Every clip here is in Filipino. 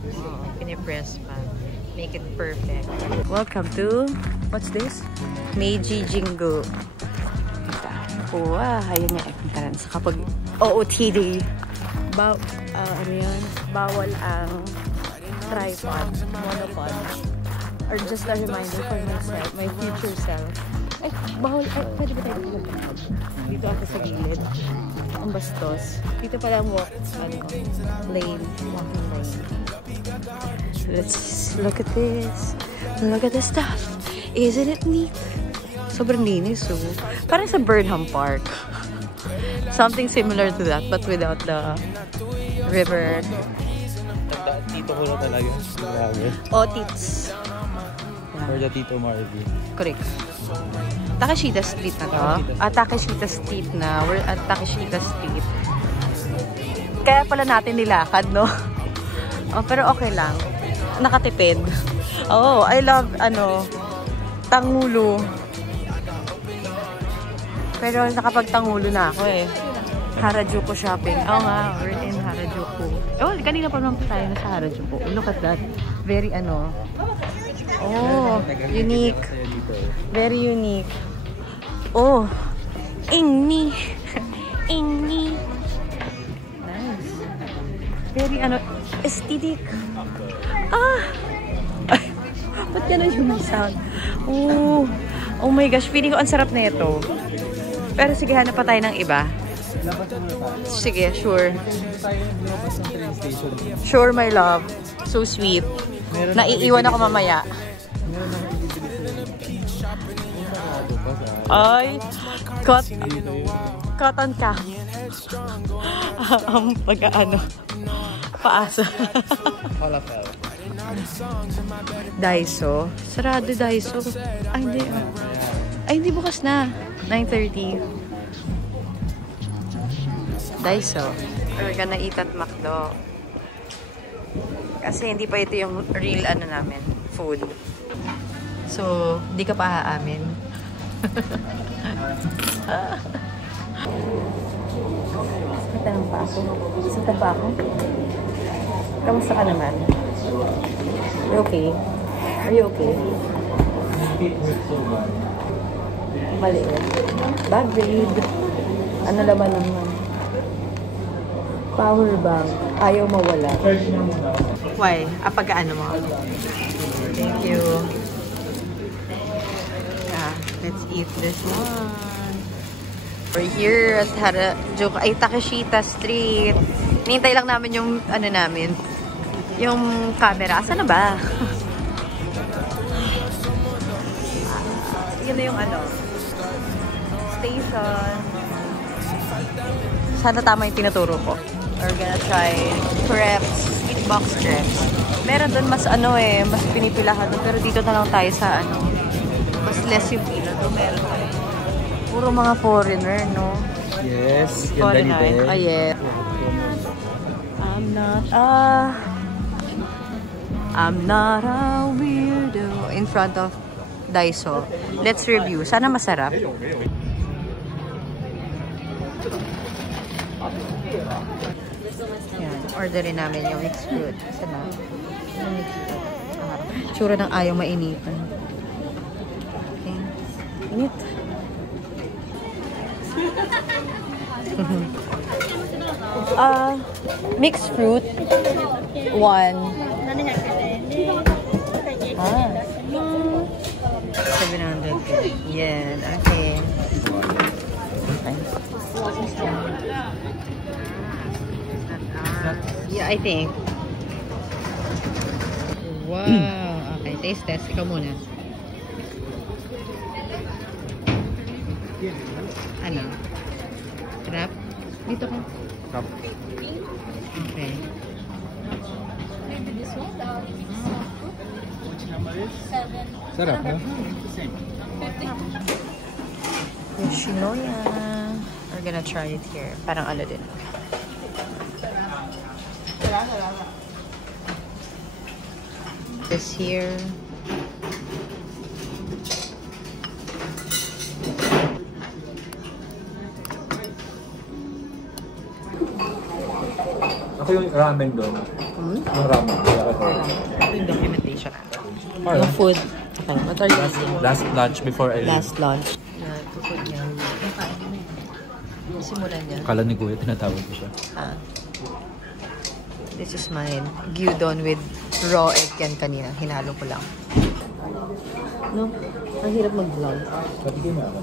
Oh, pinipress pa. Make it perfect. Welcome to, what's this? Meiji Jingu. Wow, ayun yung entrance. Kapag OOTD, ano yun? Bawal ang tripod, monopod. Or just a reminder for myself, my future self. Ay, bawal. Ay, pwede ba tayo magpapag? Dito ako sa gilid. Ang bastos. Dito pala ang lane. Walking lane. Let's look at this. Look at this stuff. Isn't it neat? Sobrang linis, so. Parang sa Burnham Park. Something similar to that, but without the river. Tito ko na talaga. Oh, tits. For the Tito Marvin. Correct. Takeshita Street na to. Takeshita Street na. We're at Takeshita Street. Kaya pala natin nilakad, no? Oh, pero okay lang. Nakatipid. Oh, I love, Tangulo. Pero nakapagtangulo na ako eh. Harajuku shopping. Oo nga, we're in Harajuku. Oh, kanina pa naman tayo na sa Harajuku. Look at that. Very oh, unique. Very unique. Oh, ingni. Ingni. Nice. Very aesthetic. Ba't gano'n yung sound? Oh my gosh, feeling ko ang sarap na ito. Pero sige, hanap pa tayo ng iba. Sige, sure. Sure, my love. So sweet. Naiiwan ako mamaya. Ay, cotton ka. Paasa. Daiso. Sarado Daiso. Ay, hindi bukas na. 9:30. Daiso. We're gonna eat at McDo. Kasi hindi pa ito yung real namin. Food. So, di ka pa aamin. Matanong pa ako. Sita pa ako. Kamusta ka naman? You okay? Are you okay? Maliit. Bag read. Ano laman naman? Power bank. Ayaw mawala. Why? Pagkaano mo? Thank you. Yeah, let's eat this one. We're here at Takeshita Street. Nintay lang namin yung namin. Yung camera. Asa na ba? Yun na yung station. Sana tama yung tinuturo ko. We're gonna try crepes, sweet box crepes. Meron doon mas mas pinipilahan doon. Pero dito na lang tayo sa mas less yung pila. Doon meron tayo. Puro mga foreigner, no? Yes. Foreigner. Oh, yeah. I'm not a weirdo. In front of Daiso. Let's review. Sana masarap. Yan. Orderin namin yung mixed fruit. Sana. Tsura ng ayaw mainitan. Okay. Init. Mixed fruit. 1. 700. Yan. Okay. Yeah, I think. Wow. Okay, taste test. Ikaw muna. Ano? Crap? Dito ka. Crap. Okay. Sarap, no? Yoshinoya. We're gonna try it here. Parang din. This here. Ako yung ramen doon. Yung ramen. siya. Alright. Yung food. Okay, what are you eating? Last lunch before I leave. Last lunch. Yan, food niya. Simulan niya. Akala ni Kuya, tinatawag ko siya. This is mine. Gyudon with raw egg yan kanina. Hinalo ko lang. No? Ang hirap mag-vlog. Patigay mo ako.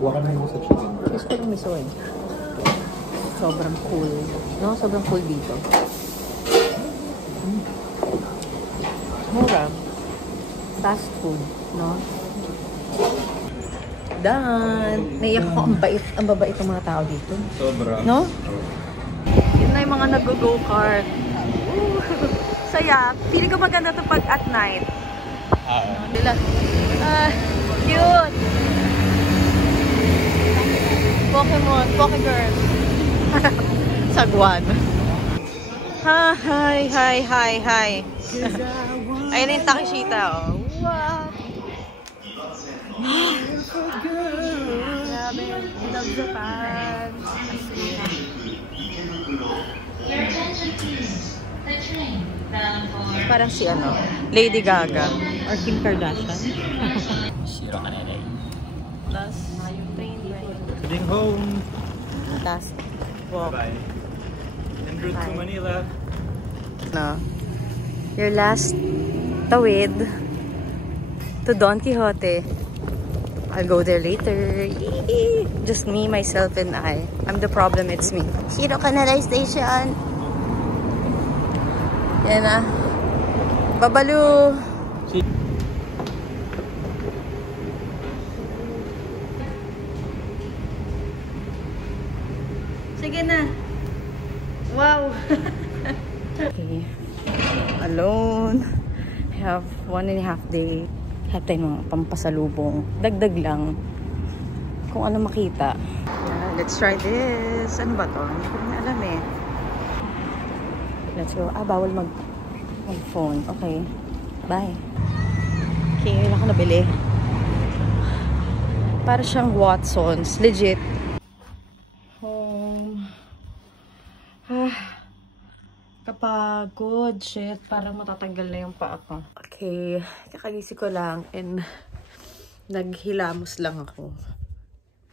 Huwag ka na mo sa chicken. Gusto ko miso eh. Sobrang cool. No? Sobrang cool dito. Mura. Fast food. No? Done! Naiyak ko. Ang babait ng mga tao dito. Sobra. No? Yun na yung mga nag-go-kart. Saya. Feeling ko maganda ito pag at night. Nila. Cute! Pokemon. Pokegirl. Sagwan. Hi. Ayun na yung Takeshita, oh. What? Grabe. I love Japan. Parang si Lady Gaga or Kim Kardashian. Sira ka na rin. Last train ride. Heading home. Last walk. Bye. En route to Manila. No. Your last tawid to Don Quixote. I'll go there later. Yee! Just me, myself, and I. I'm the problem, it's me. Shiro Kanalay Station. Yan na. Babalu! Sige na. Wow! Okay. Alone. I have 1.5 day. Lahat tayo mga pampasalubong. Dagdag lang. Kung ano makita. Let's try this. Ano ba to? Hindi ko rin alam eh. Let's go. Bawal mag-phone. Okay. Bye. Okay, wala ko nabili. Para siyang Watsons. Legit. Home. Kapagod. Shit. Parang matatanggal na yung paa ko. Okay. Kakagising ko lang and naghilamos lang ako.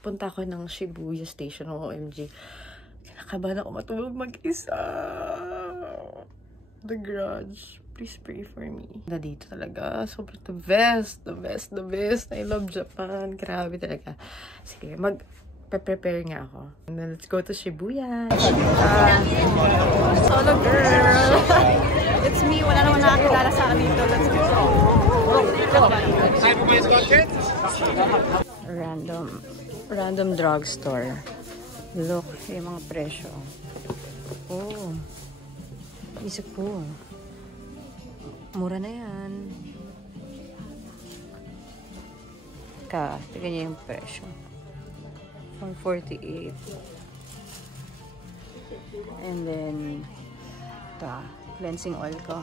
Punta ako ng Shibuya Station. OMG. Kinakabahan ako matulog mag-isa. The Grudge. Please pray for me. Na dito talaga. Sobrang the best. The best. The best. I love Japan. Grabe talaga. Sige, prepare nga ako. And then let's go to Shibuya. Solo girl. It's me. Wala naman nakakilala sa akin dito. Let's go. Random drugstore. Look, yung mga presyo. Oh. Isip ko. Mura na yan. Tignan niya yung presyo. 148. And then, cleansing oil ko.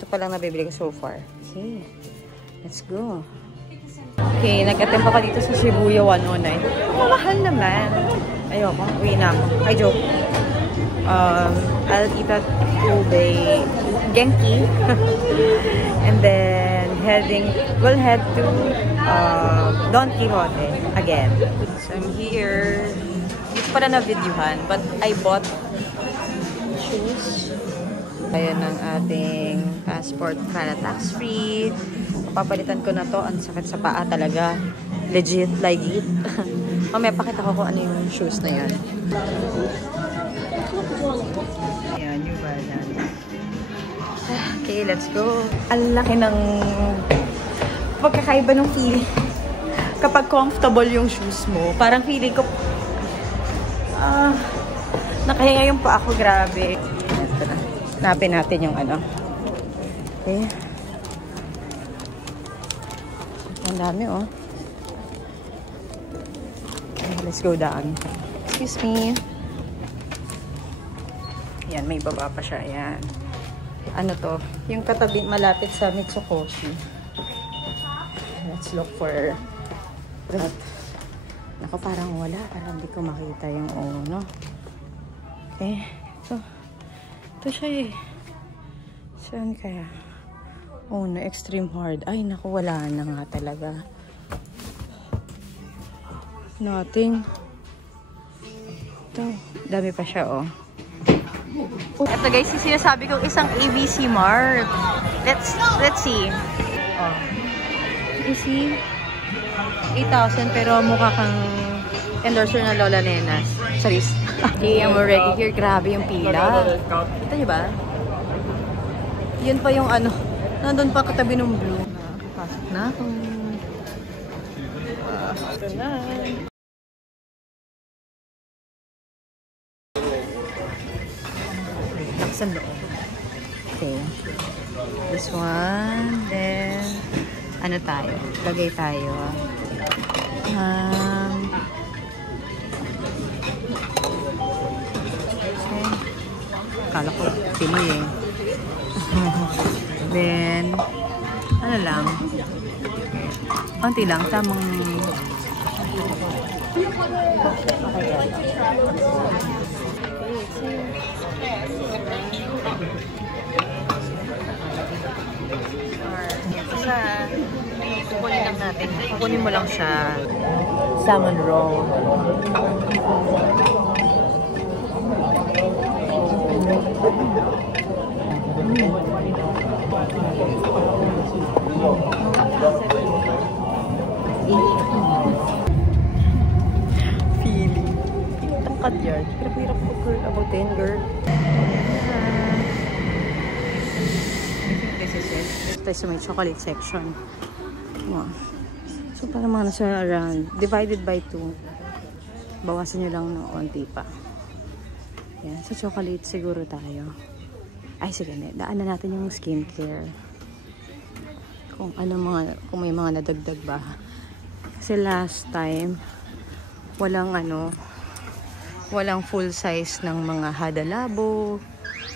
Ito pa lang nabibili ko so far. Okay, let's go. Okay, nag-attempt ako dito sa Shibuya 109. Mahal naman. Ayoko, uwi na ako. I joke. I'll eat at Ube Genki. And then, we'll head to Don Quixote again. So, I'm here. Hindi ko pala na-videohan, but I bought shoes. Ayan ang ating passport para tax-free. Papalitan ko na to. Ang sakit sa paa talaga. Legit, legit. Mamaya pakita ko kung ano yung shoes na yan. Ayan, New Balance. Okay, let's go. Ang laki ng pagkakaiba ng feeling. Kapag comfortable yung shoes mo, parang feeling ko nakahinga yung paa ko. Grabe. Ito na. Hanapin natin yung ano. Okay. Ang dami, oh. Okay, let's go down. Excuse me. Yan, may baba pa siya. Yan. Ano to? Yung katabi, malapit sa Mitsukoshi. Let's look for that. Ako parang wala. Parang hindi ko makita yung no? Okay. Ito siya eh. Saan kaya? Na extreme hard. Ay, naku, wala na nga talaga. Nothing. Ito. Dami pa siya, Ito guys, yung sinasabi kong isang ABC Mart. Let's see. You see? 8,000 pero mukha kang endorser na Lola Nenas. Sorry. Okay, I'm already here. Grabe yung pila. Kita niyo ba? Yun pa yung nandun pa katabi ng blue. Nakapasok na ako. Ito na. Laksan loob. Okay. This one. Then, tayo? Lagay tayo. Okay. Akala ko Pinoy eh. Then, lang. Konti lang. Tamang... Kukunin lang natin. Kukunin mo lang siya. Salmon roll. Feeling. Tangkad yan. Hirap-hirap po girl. Abutin girl. Ito tayo sa may chocolate section. So parang mga nasa around. Divided by 2. Bawasan nyo lang ng onti pa. Yan. Sa chocolate siguro tayo. Ay sige, daan na natin yung skincare. Kung may mga nadagdag ba. Kasi last time walang full size ng mga Hada Labo.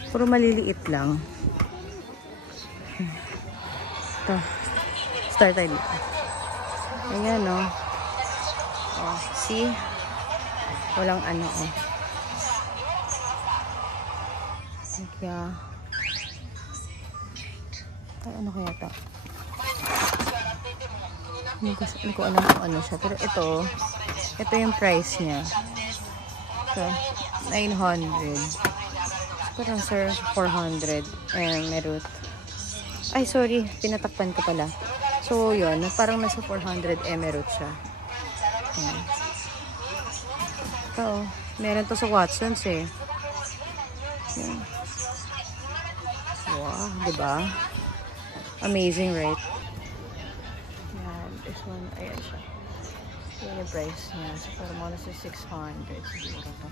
Puro maliliit lang. Ito. Start tayo dito. Ayan see? Walang Kaya ay, kaya ito? Hindi ko alam kung siya. Pero ito yung price niya. So, 900. Parang sir, 400. Meron. Ay, sorry. Pinatakpan ko pala. So, yun. Parang nasa 400 emerald siya. Ito, meron to sa Watsons eh. Yan. Wow, diba? Amazing, right? Yan. This one, ayan siya. Yan yung price niya. So, parang mga nasa 600. Siguro to.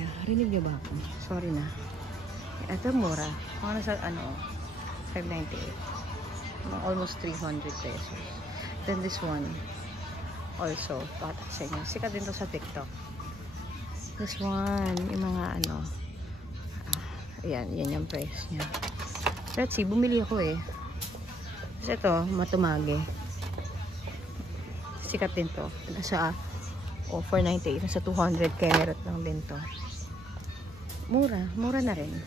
Yan. Rinig niyo ba ako? Sorry na. Ito mura. Mga nasa, 598. Almost 300 pesos. Then this one, also, patak sa inyo. Sikat din to sa TikTok. This one, yung mga ayan, yan yung price niya. Let's see, bumili ako eh. Kasi ito, matumage. Sikat din to. Nasa, 498. Nasa 200 karat lang din to. Mura na rin.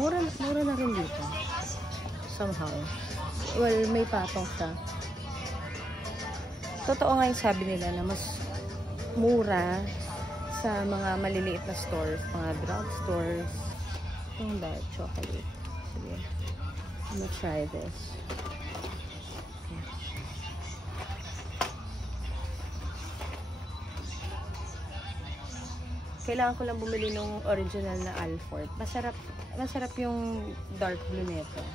Mura na rin dito. Somehow. Well, may patong siya. Totoo nga yung sabi nila na mas mura sa mga maliliit na stores, mga drugstores. Yung diet chocolate. Sige. I'm gonna try this. Okay. Kailangan ko lang bumili ng original na Alfort. Masarap yung dark blue nito.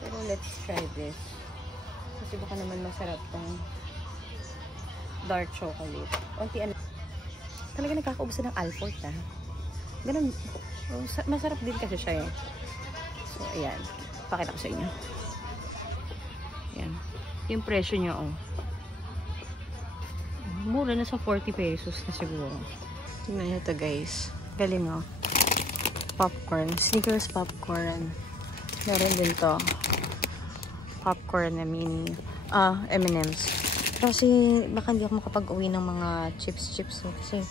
Pero let's try this. Kasi baka naman masarap tong dark chocolate. Talaga nagkakaubusan ng Alfort Ganun. Masarap din kasi siya eh. So, ayan. Pakita ko sa inyo. Ayan. Yung presyo niya mura na sa 40 pesos na siguro. Tingnan nyo ito guys. Galing Popcorn. Snickers popcorn. Meron din to. Popcorn na mini. M&M's. Kasi baka hindi ako makapag-uwi ng mga chips eh. Kasi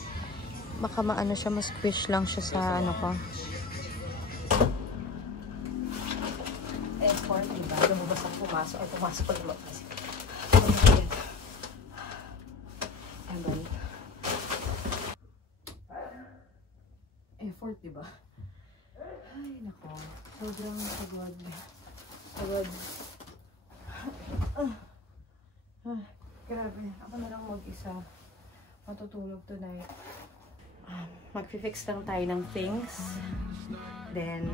baka maano siya, ma-squish lang siya sa ano ko. Effort, diba? Lumabas ako pumasok o pumasok ko lumabas. Effort, diba? Ay, nako. Sobrang pagod. Grabe. Ako na lang mag-isa. Matutulog tonight. Mag-fix lang tayo ng things. Then,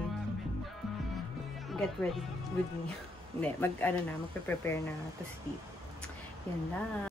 get ready with me. Hindi, mag-prepare na to sleep. Yan lang.